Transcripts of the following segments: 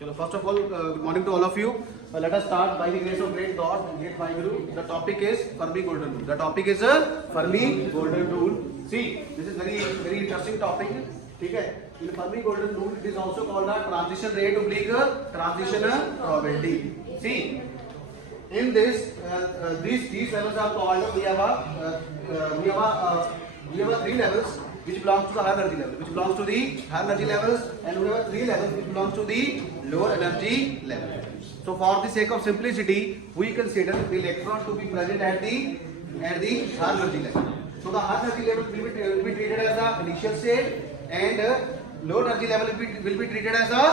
चलो first of all good morning to all of you. Let us start by the grace of great God, great my Guru. The topic is Fermi golden rule. The topic is Fermi golden rule. See, this is very interesting topic. ठीक है. In Fermi golden rule, it is also called a transition rate oblique transition probability. See, in this these levels are called we have three levels which belongs to the higher energy level, which belongs to the higher energy levels, and we have three levels which belongs to the lower energy level. So for the sake of simplicity, we consider the electron to be present at the higher energy level. So the higher energy level will be treated as the initial state, and lower energy level will be treated as a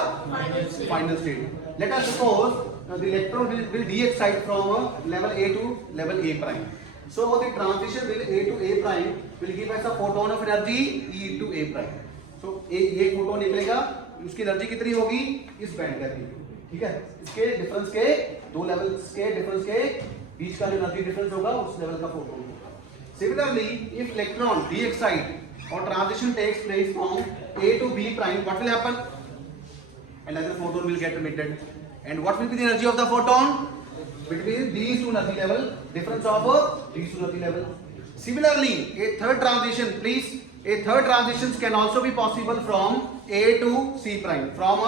final state. Let us suppose the electron will de-excite from level A to level A prime. So the transition will A to A prime will give us a photon of energy E to A prime. So ये photon निकलेगा, उसकी energy कितनी होगी इस band gap की. ठीक है, इसके डिफरेंस के दो लेवल्स के डिफरेंस के बीच का जो एनर्जी डिफरेंस होगा उस लेवल का फोटोन होगा. Similarly, if electron de-excite or transition takes place from A to B prime, what will happen? Another photon will get emitted. And what will be the energy of the photon? Between these two energy level, difference of these two energy level. Similarly, a third transition can also be possible from A to C prime, from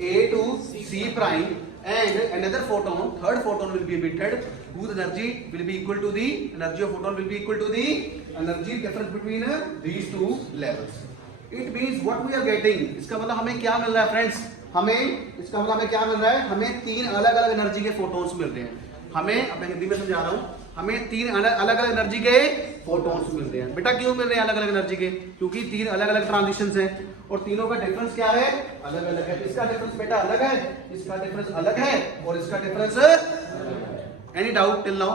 A to C prime, and another photon, third photon will be emitted, whose energy will be equal to the energy of photon will be equal to the energy difference between these two levels. It means what we are getting, इसका मतलब हमें क्या मिल रहा है friends, इसका मतलब हमें क्या मिल रहा है, हमें तीन अलग अलग एनर्जी के फोटोन्स मिल रहे हैं. हमें, अब मैं हिंदी में समझा रहा हूँ, हमें तीन अलग अलग एनर्जी के फोटोन्स मिल रहे हैं. बेटा क्यों मिल रहे हैं अलग अलग एनर्जी के? क्योंकि तीन अलग अलग ट्रांजिशंस हैं और तीनों का डिफरेंस क्या है, अलग अलग है. इसका डिफरेंस बेटा अलग है, इसका डिफरेंस अलग है और इसका difference. Any doubt till now?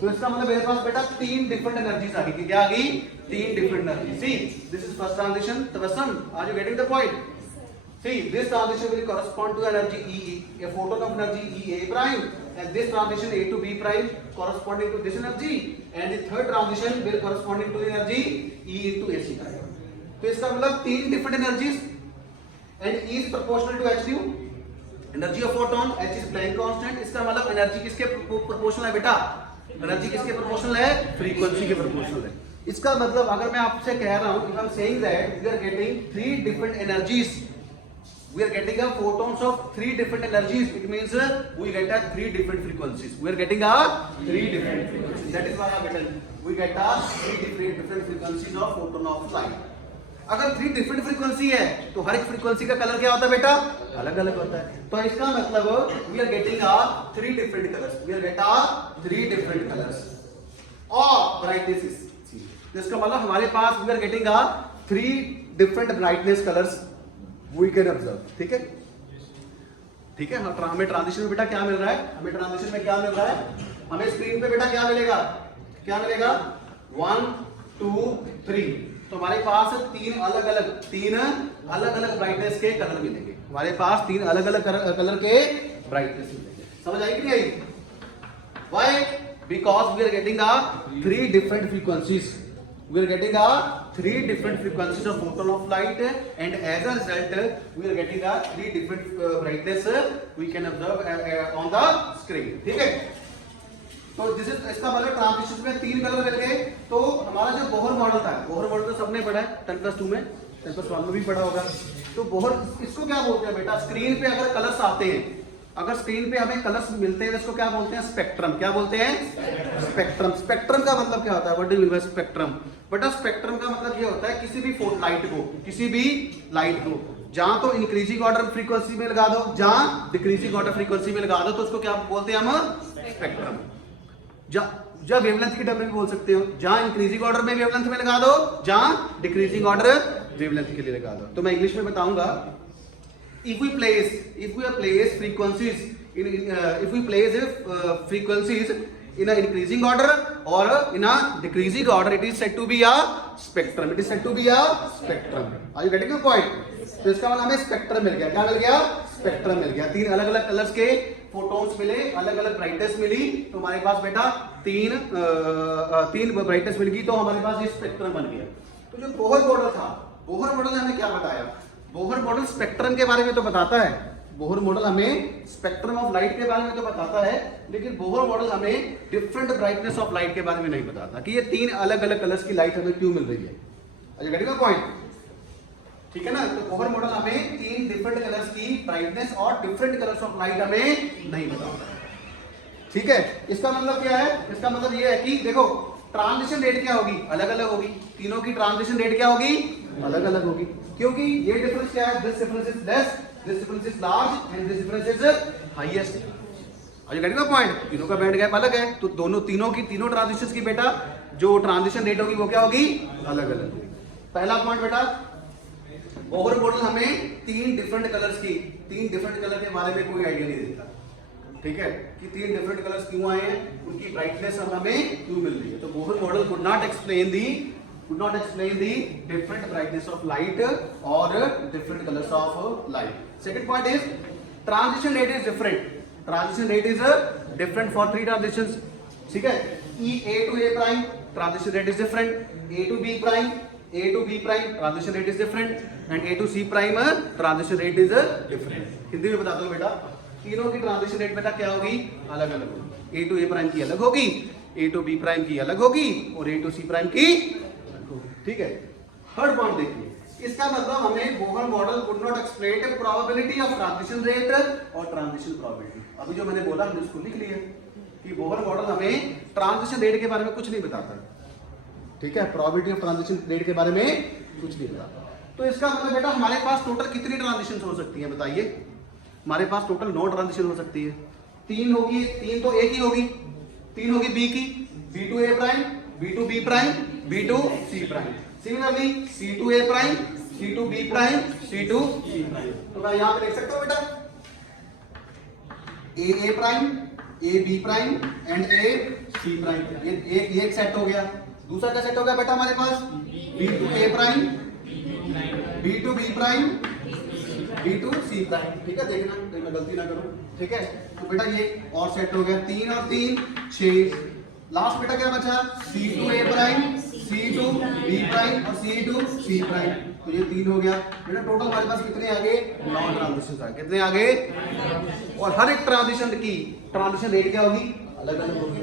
तो इसका मतलब मेरे पास बेटा तीन डिफरेंट एनर्जीज आ गई. क्या आ गई? तीन different energy. See, this is first transition. Tabassum, are you getting the point? See, this transition will correspond to energy E, a photon of energy E A prime, and this transition A to B prime corresponding to this energy, and the third transition will corresponding to the energy E into AC prime. तो इसका मतलब तीन different energies, and E is proportional to h nu. Energy of photon h is Planck constant. इसका मतलब energy किसके proportional है बेटा? Energy किसके proportional है? Frequency के proportional है. इसका मतलब अगर मैं आपसे कह रहा हूँ, if I am saying that we are getting three different energies, we are getting a photons of three different energies, it means we get a three different frequencies. We are getting a three different frequencies. That is why we get a three different frequencies of photon of light. अगर three different frequency है तो हर एक frequency का colour क्या होता है बेटा? अलग अलग होता है. तो इसका मतलब we are getting a three different colors. We are getting a three different colors. और brightness is, इसका मतलब हमारे पास we are getting a three different brightness colors we can observe. ठीक है, ठीक है. हमें ट्रांजिशन में बेटा क्या मिल रहा है? हमें ट्रांजिशन में क्या मिल रहा है? हमें स्क्रीन पे बेटा क्या मिलेगा? क्या मिलेगा? 1 2 3. तो हमारे पास तीन अलग अलग ब्राइटनेस के कलर मिलेंगे. हमारे पास तीन अलग अलग कलर के ब्राइटनेस मिलेंगे. समझ आई कि नहीं आई? Why? Because we are getting three different frequencies. We are getting three different frequencies of photon of light, and as a result we are getting three different brightness we can observe on the screen. ठीक है, तो इसका मतलब transition में तीन colour मिल गए. तो हमारा जो बोहर मॉडल था, बोहर मॉडल तो सबने पढ़ा है 10+2 में, 10+1 में भी पढ़ा होगा. तो बोहर, इसको क्या बोलते हैं बेटा? स्क्रीन पे अगर कलर्स आते हैं, अगर स्क्रीन पे हमें कलर्स मिलते हैं, इसको क्या बोलते हैं? स्पेक्ट्रम. क्या बोलते हैं? स्पेक्ट्रम. स्पेक्ट्रम का मतलब क्या होता है? What do you mean by spectrum? बेटा स्पेक्ट्रम का मतलब ये होता है किसी भी लाइट को जहां तो इंक्रीजिंग ऑर्डर फ्रीक्वेंसी में लगा दो, जहां डिक्रीजिंग ऑर्डर फ्रीक्वेंसी में लगा दो, तो उसको क्या बोलते हैं हम? स्पेक्ट्रम. जहां वेवलेंथ की टर्म में भी बोल सकते हो, जहां इंक्रीजिंग ऑर्डर में वेवलेंथ में लगा दो, जहां डिक्रीजिंग ऑर्डर वेवलेंथ के लिए लगा दो. तो मैं इंग्लिश में बताऊंगा. If we place frequencies in a increasing order or in a decreasing order, it is said to be a spectrum. Are you getting the point? तो इसका मतलब हमें स्पेक्ट्रम मिल गया. क्या मिल गया? स्पेक्ट्रम मिल गया. तीन अलग अलग कलर्स के फोटोन्स मिले, अलग अलग ब्राइटनेस मिली. तो हमारे पास बेटा तीन ब्राइटनेस मिल गई, तो हमारे पास ये स्पेक्ट्रम बन गया. तो जो बोहर मॉडल था, बोहर मॉडल ने हमें क्या बताया? बोहर मॉडल स्पेक्ट्रम के बारे में तो बताता है, बोहर मॉडल हमें स्पेक्ट्रम ऑफ लाइट के बारे में तो बताता है, लेकिन बोहर मॉडल हमें डिफरेंट ब्राइटनेस ऑफ लाइट के बारे में नहीं बताता कि ये 3 अलग अलग कलर्स की लाइट हमें क्यों मिल रही है। अच्छा गेटिंग द पॉइंट, ठीक है ना। तो बोहर मॉडल हमें 3 डिफरेंट कलर्स की ब्राइटनेस और डिफरेंट कलर्स ऑफ लाइट हमें नहीं बताता, ठीक है। इसका मतलब क्या है, इसका मतलब ये है कि देखो ट्रांजिशन रेट क्या होगी, अलग अलग होगी, तीनों की ट्रांजिशन रेट क्या होगी, अलग अलग होगी, क्योंकि ये डिफरेंस क्या है, this difference is less, this difference is large and this difference is highest. और ये का पॉइंट, तीनों का बैंड गैप अलग है, तो तीनों ट्रांजिशंस की बेटा जो ट्रांजिशन रेट होगी वो क्या होगी, अलग अलग होगी। पहला पॉइंट बेटा, बोहर मॉडल हमें 3 डिफरेंट कलर्स की, 3 डिफरेंट कलर के बारे में कोई आइडिया नहीं देता, ठीक है, कि 3 डिफरेंट कलर्स क्यों आए हैं, उनकी ब्राइटनेस हमें क्यों मिल रही है। तो Bohr model could not explain the different brightness of light और different colours of light. Second point is transition rate is different, transition rate is different for 3 transitions, ठीक है। A to A prime transition rate is different, A to B prime transition rate is different and A to C prime transition rate is different. Hindi में बता दो बेटा, तीनों की transition rate बेटा क्या होगी, अलग अलग होगी। A to A प्राइम की अलग होगी, A to B प्राइम की अलग होगी और A to C प्राइम की अलग होगी, ठीक है। थर्ड पॉइंट देखिए, इसका मतलब हमें Bohr model could not explain probability of transition rate और ट्रांजिशन प्रोबेबिलिटी। अभी जो मैंने बोला हमने उसको लिख लिया कि बोहर मॉडल हमें ट्रांजिशन रेट के बारे में कुछ नहीं बताता, ठीक है, प्रोबेबिलिटी ऑफ ट्रांजिशन रेट के बारे में कुछ नहीं बताता। तो इसका मतलब बेटा हमारे पास टोटल कितनी ट्रांजिशन हो सकती है बताइए, हमारे पास टोटल 9 ट्रांजिशन हो सकती है। 3 होगी, 3 तो A की होगी, 3 होगी B की, B to A prime, B to B prime, B to C prime, similarly C to A prime, C to B prime, C to C prime. तो मैं यहाँ पे लिख सकता हूँ बेटा A prime, A B prime and A C prime, ये एक सेट हो गया। दूसरा क्या सेट हो गया बेटा हमारे पास, B to A prime, B to B prime, B to C prime, ठीक है, देखना कहीं मैं गलती ना करूं, ठीक है। तो बेटा ये और सेट हो गया, 3 और 3 6। लास्ट बेटा क्या बचा, C to A prime, C to B prime और C to C प्राइम, तो ये 3 हो गया बेटा। टोटल हमारे पास कितने आ गए, 9 ट्रांजिशन आ गए, कितने आ गए, और हर एक ट्रांजिशन की ट्रांजिशन रेट क्या होगी, अलग अलग होगी,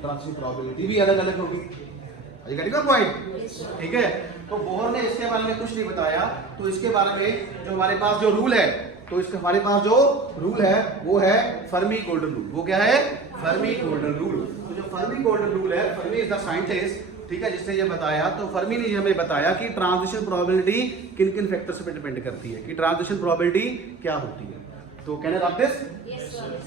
ट्रांजिशन प्रोबेबिलिटी भी अलग अलग होगी। पॉइंट, ठीक है। तो बोहर ने इसके बारे में कुछ नहीं बताया, तो इसके बारे में जो हमारे पास जो रूल है, तो इसके हमारे पास जो रूल है वो है फर्मी गोल्डन रूल। वो क्या है, फर्मी गोल्डन रूल। तो जो फर्मी गोल्डन रूल है, फर्मी इज द साइंटिस्ट, ठीक है, जिसने ये बताया। तो फर्मी ने हमें बताया कि ट्रांजिशन प्रोबेबिलिटी किन किन फैक्टर्स पे डिपेंड करती है, कि ट्रांजिशन प्रोबेबिलिटी क्या होती है। तो कहने रख दिस,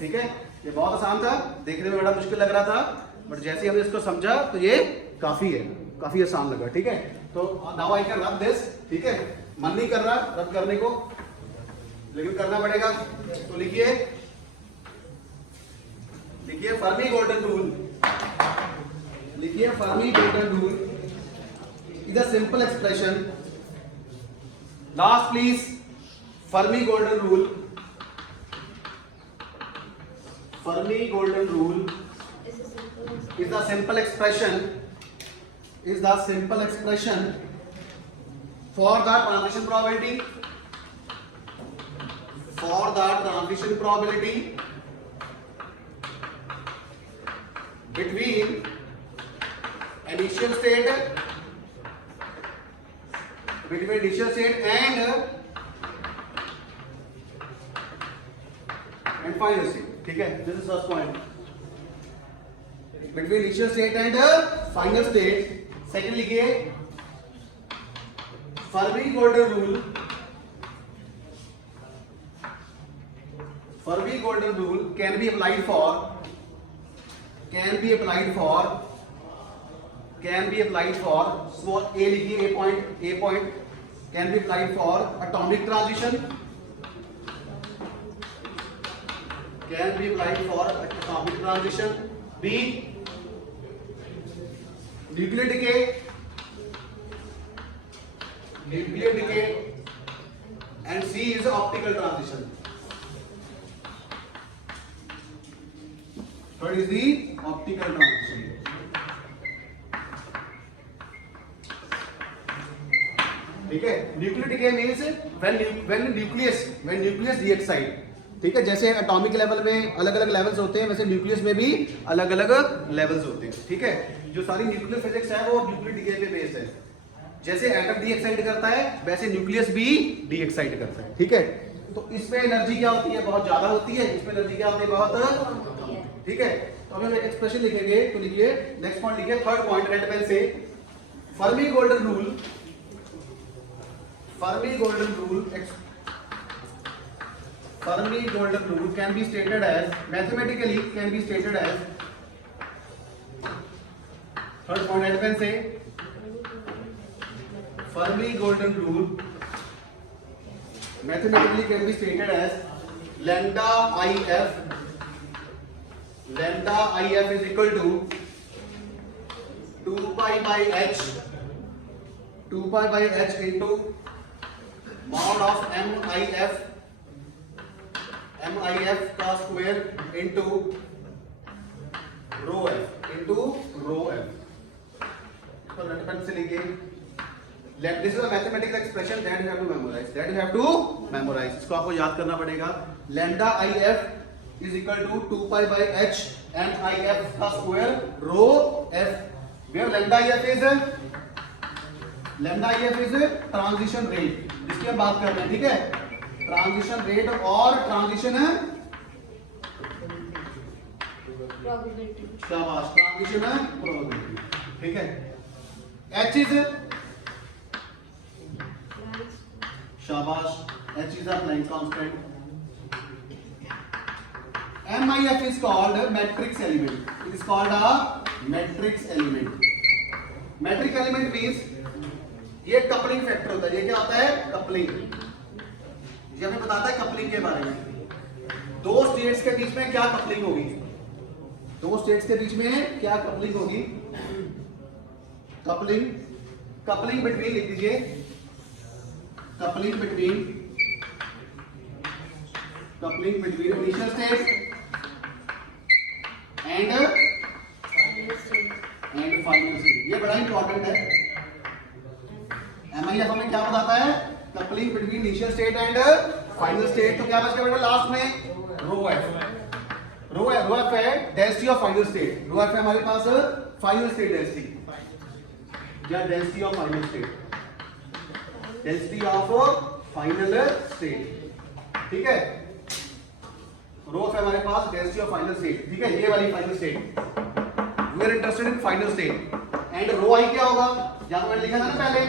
ठीक है। ये बहुत आसान था, देखने में बड़ा मुश्किल लग रहा था, बट जैसे ही हमने इसको समझा तो ये काफी है, काफी आसान लगा, ठीक है। तो now I can rub this, ठीक है। मन नहीं कर रहा रब करने को, लेकिन करना पड़ेगा। तो लिखिए फर्मी गोल्डन रूल, लिखिए Fermi golden rule is a simple expression. Last please, Fermi golden rule, Fermi golden rule is the simple expression for the transition probability between initial state and final state, ठीक है। this is first point, between initial state and final state। Second लिखिए Fermi golden rule, Fermi golden rule can be applied for small A, लिखिए A point can be applied for atomic transition, B nuclear decay and C is optical transition. Third is the optical transition. ठीक है, nuclear decay means when nucleus reexcite, ठीक है, जैसे atomic level में अलग अलग levels होते हैं, वैसे न्यूक्लियस में भी अलग अलग लेवल्स होते हैं। ठीक है, जो सारी न्यूक्लियर फिजिक्स है वो न्यूक्लियर डिके पे बेस्ड है। जैसे एटम डी एक्साइट करता है वैसे न्यूक्लियस भी डी एक्साइट करता है। ठीक है, तो इसमें एनर्जी क्या होती है, बहुत ज्यादा होती है, इसमें एनर्जी क्या होती है, बहुत। ठीक है, तो अभी हम एक एक्सप्रेशन लिखेंगे, तो लिखिए नेक्स्ट पॉइंट लिखिए, थर्ड पॉइंट रेड पेन से, Fermi golden rule, Fermi golden rule, Fermi golden rule can be stated as, mathematically can be stated as, third point at pen say, Fermi golden rule mathematically can be stated as lambda IF is equal to 2 pi by h into mod of MIF का square into rho f। तो red pen से लिखिए, this is a mathematical expression that you have to memorize, इसको आपको याद करना पड़ेगा। lambda IF is equal to 2 pi by h MIF का square rho f, where lambda IF is transition rate, जिसकी हम बात कर रहे हैं। ठीक है, ट्रांजिशन रेट और ट्रांजिशन शाबाश, ट्रांजिशन प्रोबेबिलिटी। ठीक है, H इज शाबाश, H is a Planck constant. MIF is called a matrix element, it is called a matrix element। matrix element means ये कपलिंग फैक्टर होता है। ये क्या होता है, कपलिंग। ये हमें बताता है कपलिंग के बारे में। दो स्टेट्स के बीच में क्या कपलिंग होगी, दो स्टेट्स के बीच में क्या कपलिंग होगी, कपलिंग बिटवीन, लिख दीजिए, coupling between initial state and final state. ये बड़ा इंपॉर्टेंट है। MIF हमें क्या बताता है, coupling between initial state and final state. तो क्या बचता है लास्ट में, रो एफ है density of final state. Rho F है हमारे पास फाइनल स्टेट डेंसिटी, या density of final state, density of final state. ठीक है, रो एफ है हमारे पास डेंसिटी ऑफ फाइनल स्टेट। ठीक है, ये वाली final state, we are interested in final state. And rho I क्या होगा, जहां मैंने लिखा था ना पहले,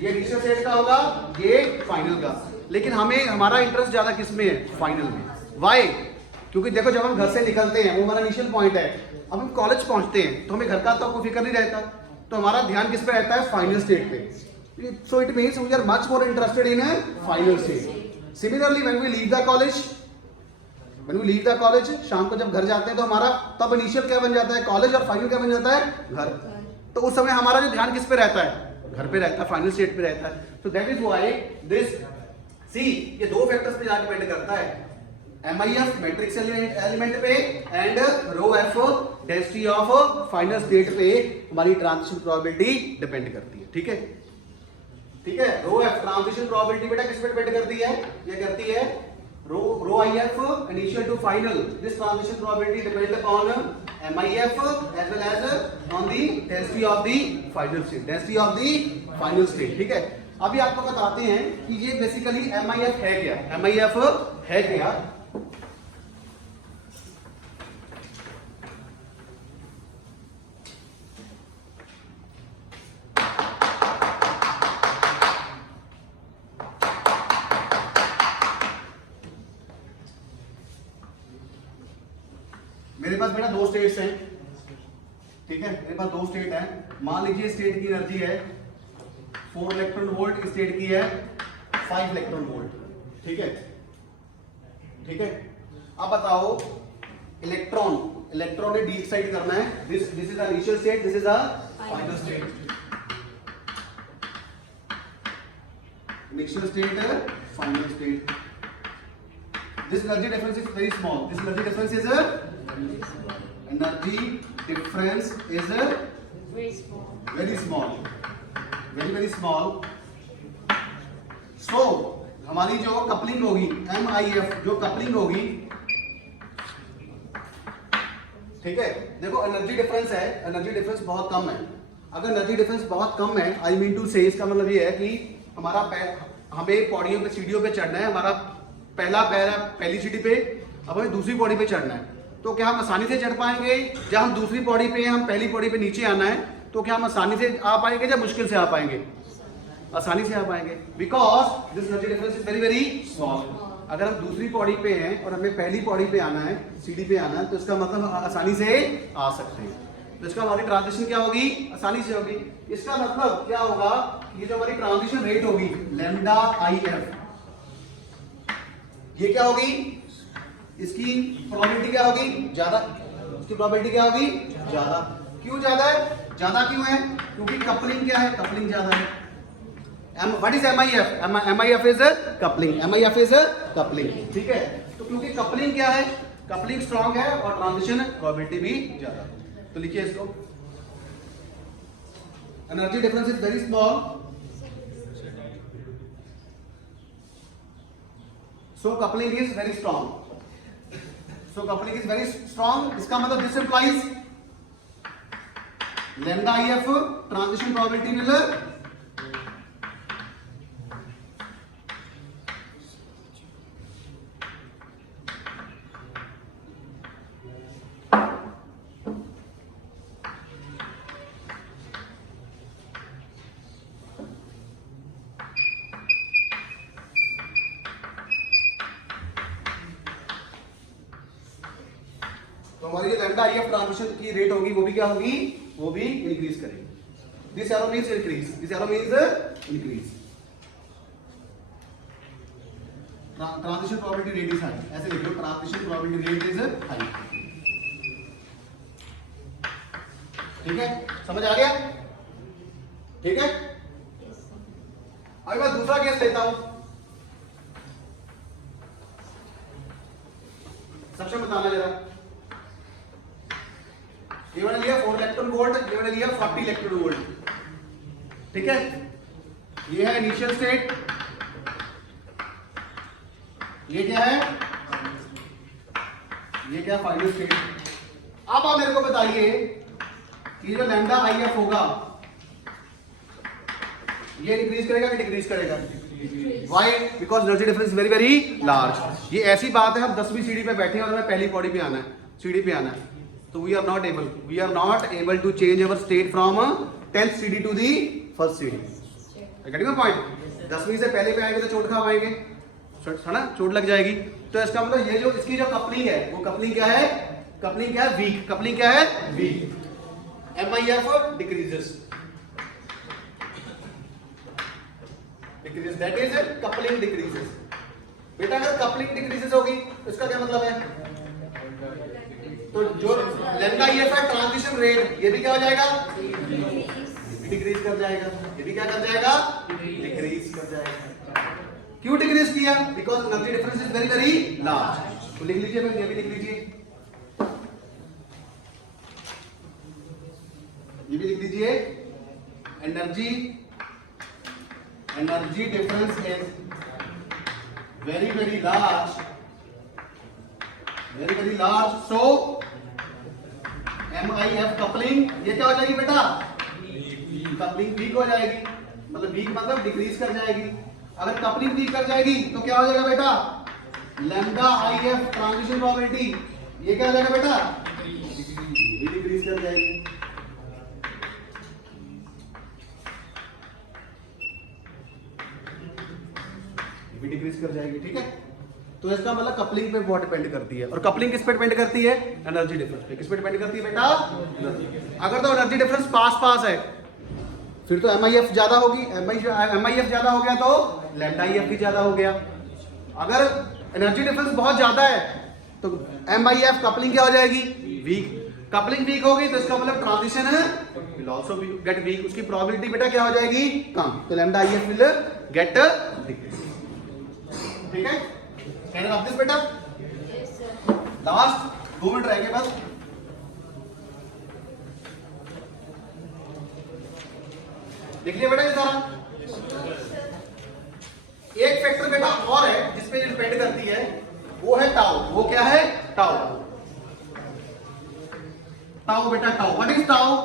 ये इनिशियल स्टेट का होगा, ये फाइनल का। लेकिन हमें हमारा इंटरेस्ट ज्यादा किस में है, फाइनल में। वाई, क्योंकि देखो जब हम घर से निकलते हैं वो हमारा इनिशियल पॉइंट है, अब हम कॉलेज पहुंचते हैं तो हमें घर का तो कोई फिक्र नहीं रहता, तो हमारा ध्यान किस पे रहता है, फाइनल स्टेट पे। So it means we are much more interested in final state. Similarly when we leave the college, शाम को जब घर जाते हैं तो हमारा तब इनिशियल क्या बन जाता है, कॉलेज, और फाइनल क्या बन जाता है, घर। तो उस समय हमारा जो ध्यान किस पे रहता है, घर पे रहता है, फाइनल स्टेट पे रहता है। तो that is why this see, ये दो फैक्टर्स पे जाके डिपेंड करता है, MIF मैट्रिक्स एलिमेंट पे and rho F density of final state पे हमारी ट्रांजिशन प्रोबेबिलिटी डिपेंड करती है। ठीक है, ठीक है, रो एफ ट्रांजिशन प्रोबेबिलिटी बेटा किस पे डिपेंड करती है, ये करती है रो IF initial to final, this transition probability depend upon MIF as well as on the density of the final state। ठीक है, अभी आपको बताते हैं कि ये बेसिकली MIF है क्या, MIF है क्या। मेरे पास बेटा दो स्टेट्स हैं। ठीक है, मेरे पास दो स्टेट हैं। मान लीजिए स्टेट की एनर्जी है 4 इलेक्ट्रॉन वोल्ट, स्टेट की है 5 इलेक्ट्रॉन वोल्ट। ठीक है, ठीक है, अब बताओ इलेक्ट्रॉन ने डी एक्साइट करना है, this is the initial state, this is the final state. Initial state, final state. This energy difference is very small. This energy difference is very small, very small. So हमारी जो coupling होगी MIF, जो coupling होगी, ठीक है। देखो energy difference है, energy difference बहुत कम है। अगर एनर्जी डिफरेंस बहुत कम है, आई मीन टू से, इसका मतलब ये है कि हमारा हमें पौड़ियों पे, सीढ़ियों पे चढ़ना है, हमारा पहला पैर है पहली सीढ़ी पे, अब हमें दूसरी पौड़ी पे चढ़ना है, तो क्या हम आसानी से चढ़ पाएंगे? जब हम दूसरी पौड़ी पे, हम पहली पौड़ी पे नीचे आना है, तो क्या हम आसानी से आ पाएंगे या मुश्किल से आ पाएंगे? आसानी से आ पाएंगे, because this energy difference is very very small. अगर हम दूसरी पौड़ी पे हैं और हमें पहली पौड़ी पे आना है, सीढ़ी पे आना है, तो इसका मतलब आसानी से आ सकते हैं। तो इसका हमारी ट्रांजिशन क्या होगी? आसानी से होगी। इसका मतलब क्या होगा? ये जो हमारी ट्रांजिशन रेट होगी लैम्डा IF, ये क्या होगी? इसकी प्रोबेबिलिटी क्या होगी? ज्यादा। इसकी प्रोबेबिलिटी क्या होगी? ज्यादा। क्यों ज्यादा है? ज्यादा क्यों है? क्योंकि कपलिंग क्या है? कपलिंग ज्यादा है। What is MIF? MIF is coupling. MIF is coupling. ठीक है, तो क्योंकि कपलिंग क्या है? कपलिंग स्ट्रॉन्ग है और ट्रांजिशन प्रोबेबिलिटी भी ज्यादा है। तो लिखिए इसको, energy difference is very small, so coupling is very strong. So coupling is very strong, इसका मतलब this implies lambda IF transition probability will तो हमारी जो लैम्डा IF ट्रांजिशन की रेट होगी वो भी क्या होगी? वो भी इंक्रीज करेगी। This arrow means increase, this arrow means increase. Transition probability rate is high, ऐसे लिख लो, transition probability rate is high. ठीक है, समझ आ गया? ठीक है, अभी मैं दूसरा केस लेता हूं। सबसे बताना जरा, ये मैंने लिया 4 इलेक्ट्रॉन वोल्ट, ये मैंने लिया 40 इलेक्ट्रॉन वोल्ट। ठीक है, ये है इनिशियल स्टेट, ये क्या है? ये क्या फाइनल स्टेट। अब आप मेरे को बताइए कि जो लैम्डा IF होगा ये इंक्रीज करेगा कि डिक्रीज करेगा? Why? Because energy difference very very large. ये ऐसी बात है, हम 10वीं सीढ़ी पे बैठे हैं और हमें पहली पौड़ी पे आना है, सीढ़ी पे आना है, तो we are not able to change our state from 10th सीढ़ी टू दी फर्स्ट सीढ़ी। Getting my point? 10वीं से पहले पे आएंगे तो चोट खा पाएंगे, है ना, चोट लग जाएगी। तो इसका मतलब ये जो इसकी जो कपलिंग है, वो कपलिंग क्या है? कपलिंग क्या है? वीक। कपलिंग क्या है? Week. MIF decreases, that is coupling decreases। बेटा अगर कपलिंग डिक्रीजेस होगी तो इसका क्या मतलब है? तो जो लैम्डा IF है ट्रांजिशन रेट, ये भी क्या हो जाएगा? डिक्रीज कर जाएगा। ये भी क्या कर जाएगा? डिक्रीज कर जाएगा। क्यों डिक्रीज किया? Because energy difference is very very large. तो लिख लीजिए, फिर ये भी लिख लीजिए, ये भी लिख दीजिए, energy difference is very very large, so MIF coupling ये क्या हो जाएगी बेटा? कपलिंग वीक हो जाएगी। मतलब वीक मतलब डिक्रीज कर जाएगी। अगर कपलिंग वीक कर जाएगी तो क्या हो जाएगा बेटा? लैम्डा IF ट्रांजिशन प्रोबेबिलिटी ये क्या हो जाएगा बेटा? ये डिक्रीज कर जाएगी। डिक्रीज कर जाएगी। ठीक है, तो इसका मतलब कपलिंग पे बहुत डिपेंड करती है। और कपलिंग किस पे डिपेंड करती है? एनर्जी डिफरेंस पे। किस पे डिपेंड करती है बेटा? अगर तो एनर्जी डिफरेंस पास है फिर तो MIF ज्यादा होगी, MIF ज्यादा हो गया तो लैम्डा IF भी ज्यादा हो गया। अगर एनर्जी डिफरेंस बहुत ज्यादा है तो MIF कपलिंग क्या हो जाएगी? वीक। कपलिंग वीक होगी तो इसका मतलब transition will also get weak, उसकी प्रोबेबिलिटी बेटा क्या हो जाएगी? कम। तो lambda IF will get decrease. ठीक है, कैन आप दिस बेटा? लास्ट 2 मिनट रहेंगे बस। लिख लिया बेटा ये सारा? एक फैक्टर बेटा और है जिस पे डिपेंड करती है, वो है टाउ। वो क्या है? टाउ। टाउ बेटा, टाउ। व्हाट इज टाउ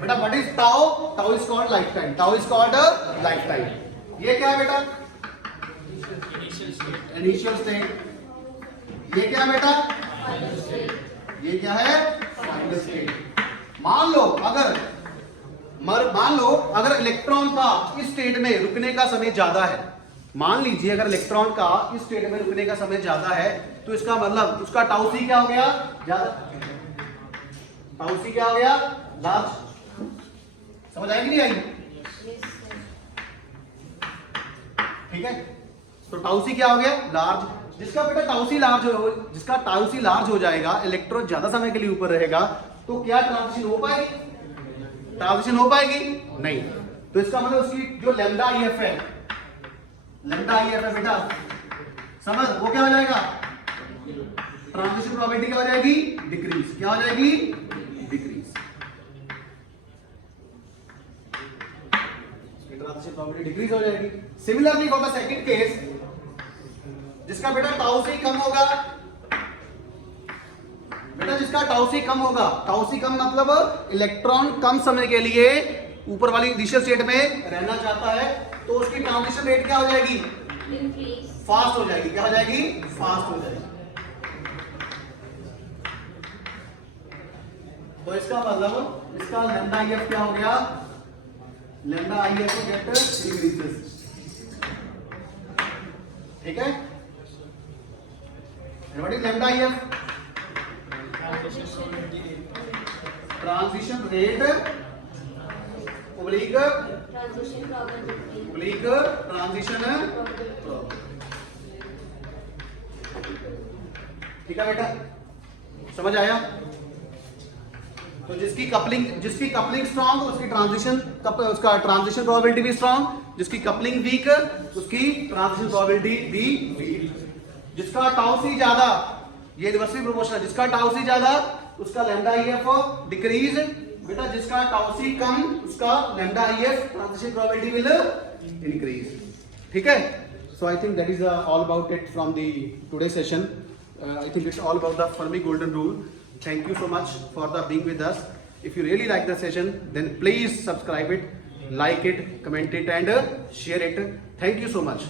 बेटा? What is tau? Tau is called life time. Tau is called life time. ये क्या है बेटा? Initial state. ये क्या है बेटा? ये क्या है? Final state. मान लो अगर इलेक्ट्रॉन का इस स्टेट में रुकने का समय ज्यादा है, मान लीजिए अगर इलेक्ट्रॉन का इस स्टेट में रुकने का समय ज्यादा है, तो इसका मतलब उसका टाउ सी क्या हो गया? ज्यादा। टाउ सी क्या हो गया? लार्ज। समझ आएगी नहीं आई? ठीक है, तो टाउ सी क्या हो गया? लार्ज। जिसका बेटा टाउ सी लार्ज हो जाएगा, इलेक्ट्रॉन ज्यादा समय के लिए ऊपर रहेगा, तो क्या ट्रांजिशन हो पाएगी? ट्रांजिशन हो पाएगी? नहीं। तो इसका मतलब उसकी जो लैम्डा IF है, बेटा समझ, वो क्या हो जाएगा? ट्रांजिशन प्रोबेबिलिटी क्या हो जाएगी? डिक्रीज। क्या हो जाएगी? डिक्रीज। ट्रांजिशन प्रोबेबिलिटी डिक्रीज हो जाएगी। Similarly for the second case, जिसका बेटा टाउ सी कम होगा, बेटा जिसका टाउ सी कम होगा, टाउ सी कम मतलब इलेक्ट्रॉन कम समय के लिए ऊपर वाली इनिशियल स्टेट में रहना चाहता है, तो उसकी ट्रांजिशन रेट क्या हो जाएगी? फास्ट हो जाएगी। क्या हो जाएगी? फास्ट हो जाएगी। तो इसका मतलब इसका लैम्डा IF क्या हो गया? Lambda IF get decreases. ठीक है, what is lambda IF? Transition rate oblique transition. ठीक है बेटा, समझ आया? तो जिसकी कपलिंग स्ट्रांग, उसका ट्रांजिशन प्रोबेबिलिटी भी स्ट्रांग। जिसकी कपलिंग वीक, उसकी ट्रांजिशन प्रोबेबिलिटी भी वीक। जिसका टाउ सी ज्यादा, ये रिवर्सिबल प्रोपोर्शनल, जिसका टाउ सी ज्यादा उसका लैम्डा IF डिक्रीज। बेटा जिसका टाउ सी कम, उसका lambda IF transition probability will increase. ठीक है, so I think that is all about it from the today session. I think it's all about the Fermi golden rule. Thank you so much for the being with us. If you really like the session, then please subscribe it, like it, comment it and share it. Thank you so much.